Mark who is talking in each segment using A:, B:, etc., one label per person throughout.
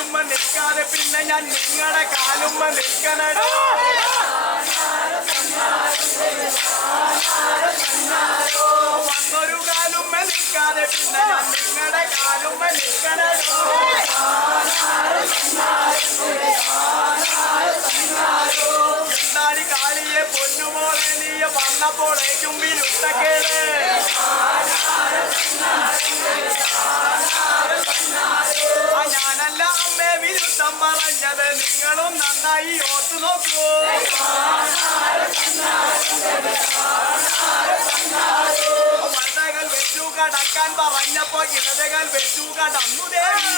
A: പിന്നെ ഞാൻ നിങ്ങളുടെ കാലുമ്മ നിൽക്കണടോ? വന്നൊരു കാലുമ്മ നിൽക്കാതെ പിന്നെ ഞാൻ നിങ്ങളുടെ കാലുമ്മ നിൽക്കണടോ? എന്താടി കാളിയെ പൊന്നുമോളെ വന്നപ്പോഴേക്കും വിരുത്തക്കേട് ആ കടക്കാൻ പറഞ്ഞപ്പോ ഇടതകൾ വെച്ചു കടന്നു ദേവി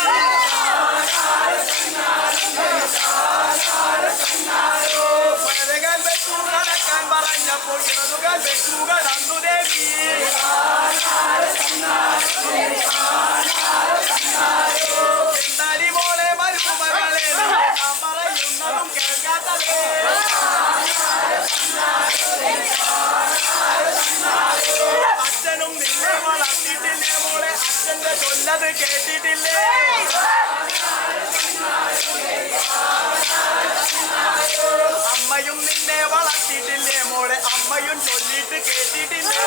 A: വലതകൾ വെച്ചു കടക്കാൻ പറഞ്ഞപ്പോ ഇടതുകൾ വെച്ചു കടന്നു ദേവി കേട്ടിട്ടില്ലേ? അമ്മയും നിന്നെ വളർത്തിയിട്ടില്ലേ മോളെ? അമ്മയും ചൊല്ലിട്ട് കേട്ടിട്ടില്ലേ?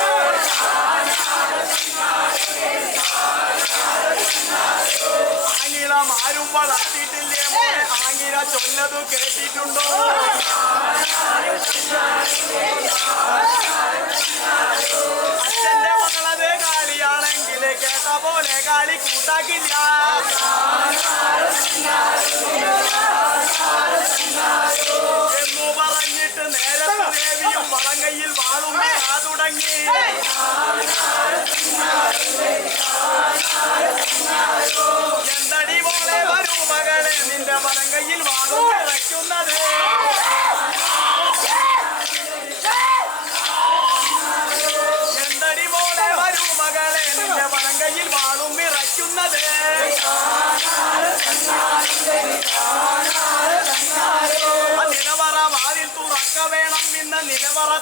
A: ആങ്ങിളം ആരും വളർത്തിയിട്ടില്ലേ മോളെ? ആങ്ങില ചൊല്ലതു കേട്ടിട്ടുണ്ടോ? പോലെ കാളി കൂട്ടാക്കില്ല. എന്നു പറഞ്ഞിട്ട് നേരത്തെ ദേവിയും വളങ്കയിൽ വാളും തുടങ്ങി.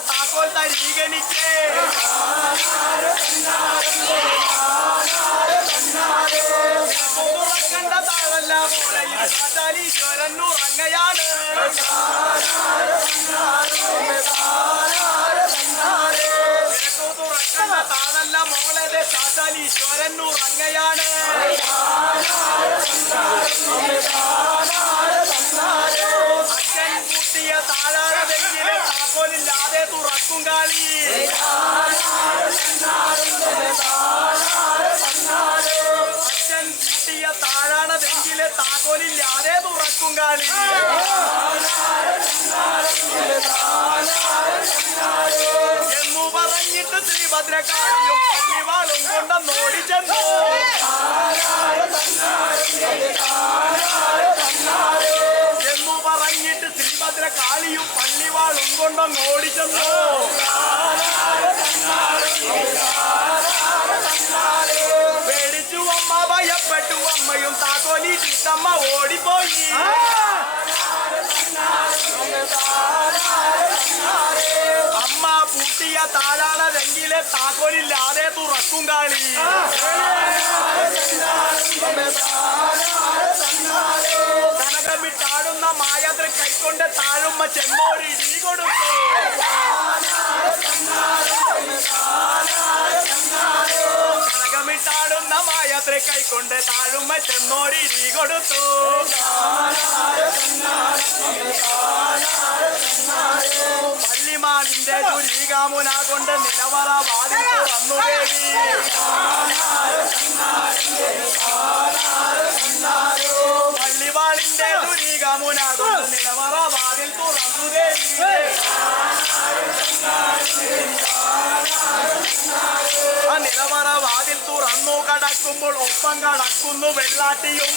A: താക്കോൽ തരീകനിക്ക് തുറക്കണ്ട താഴല്ല പോലെ നിനക്കു തുറക്കണ്ട താഴല്ല മോളെ സാത്താൽ ഈശ്വരൻ എന്നു പറഞ്ഞിട്ട് ശ്രീഭദ്രകാളിയും പള്ളിവാളും കൊണ്ടെന്നോടി ചെന്നു. എന്നു പറഞ്ഞിട്ട് ശ്രീഭദ്രകാളിയും പള്ളിവാളും കൊണ്ടെന്നോടി ചെന്നു. പേടിച്ചു അമ്മ ഭയപ്പെട്ടു അമ്മയും താക്കോലി ചിത്തമ്മ ഓടിപ്പോയി. താഴാണതെങ്കിലെ താക്കോലില്ലാതെ തുറക്കും കാളി. കനകമിട്ടാടുന്ന മായാത്ര കൈക്കൊണ്ട് താഴുമ്മ ചെമ്മോരി ഇടി കൊടുത്തു. കനകമിട്ടാടുന്ന മായാത്ര കൈക്കൊണ്ട് താഴുമ്മ ചെമ്മോരി ഇടി കൊടുത്തു. പള്ളിമാണിന്റെ ചുരീകാമുന കൊണ്ട് നിലവറ വാതിൽ തുറന്നു ദേവി പള്ളിവാളിന്റെ ചുരീകാമുന കൊണ്ട് നിലവറ വാതിൽ തുറന്നു ദേവി ആ നിലവറ വാതിൽ തുറന്നു കടക്കുമ്പോൾ ഒപ്പം കടക്കുന്നു വെള്ളാട്ടിയും.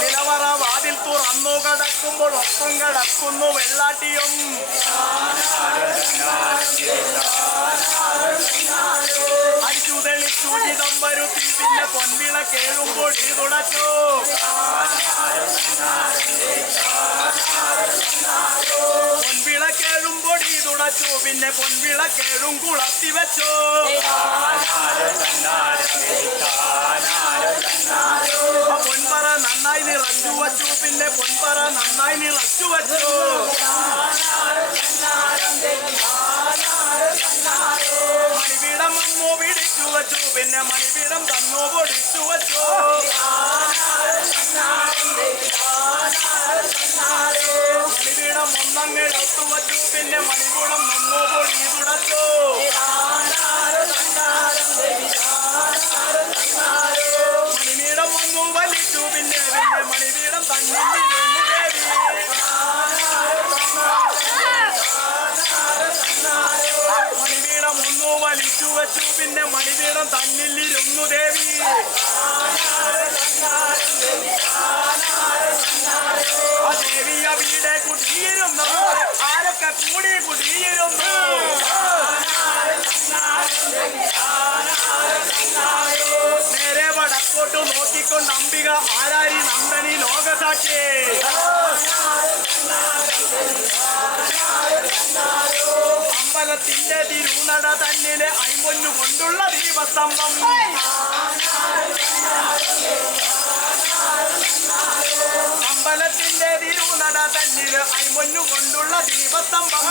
A: നിലവറ വാതിൽ തുറന്നു കടക്കുമ്പോൾ ഒപ്പം കടക്കുന്നു വെള്ളാട്ടിയും. അടിച്ചു തെളിച്ചു വരുത്തി പിന്നെ പൊൻവിള കേഴുമ്പോൾ തുടച്ചു. പൊൻവിള കേഴും പൊടി തുടച്ചു പിന്നെ പൊൻവിള കേഴും കുളത്തി വെച്ചു. പിന്നെ വന്നു പൊടി തുടച്ചു മണിപീഠം വന്നു വലിച്ചു പിന്നെ പിന്നെ മണിപീഠം തന്നെ ദേവി മണിപീഠം ഒന്നു വലിച്ചു വെച്ചു പിന്നെ മണിവീടം തന്നിലിരുന്നു ദേവി. ആ ദേവിയ വീടെ കുടിയിരുന്നു ആരൊക്കെ കൂടി കുടിയിരുന്നു. നേരെ വടക്കോട്ട് നോക്കിക്കൊണ്ട് അംബിക ആരാരി നന്ദനി ലോകസാക്ഷി. അമ്പലത്തിന്റെ തിരുനട തന്നിലെ അയ്മൊന്നു കൊണ്ടുള്ള ദീപസ്തംഭം. അമ്പലത്തിന്റെ തിരുനട തന്നിൽ അയ്മൊന്നു കൊണ്ടുള്ള ദീപസ്തംഭം.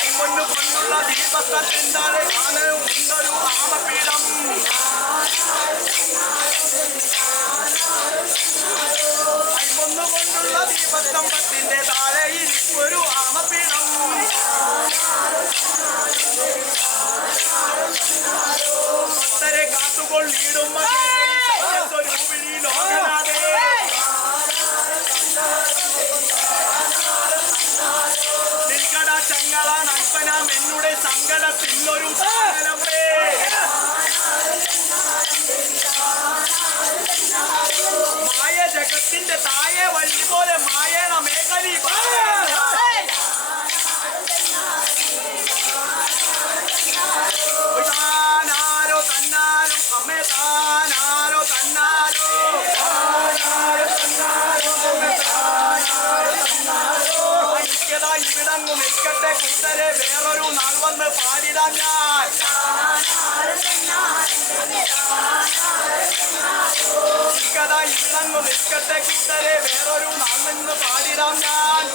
A: അയ്മൊന്നു കൊണ്ടുള്ള ദീപസ്തത്തിന്റെ ആണ് ഉണ്ടൊരു ആമപീഠം. നൽപ്പനാം എന്നുടെ സങ്കടത്തിനൊരു സാഗരമേ മായ ജഗത്തിന്റെ തായെ വഴി നിൽക്കട്ടെ കൂട്ടരെ വേറൊരു നാൾ വന്ന് പാടിടാൻ ഞാൻ. കഥ ഇവിടങ്ങു നിൽക്കട്ടെ കൂട്ടരെ വേറൊരു നാൾ നിന്ന് പാടിടാം ഞാൻ.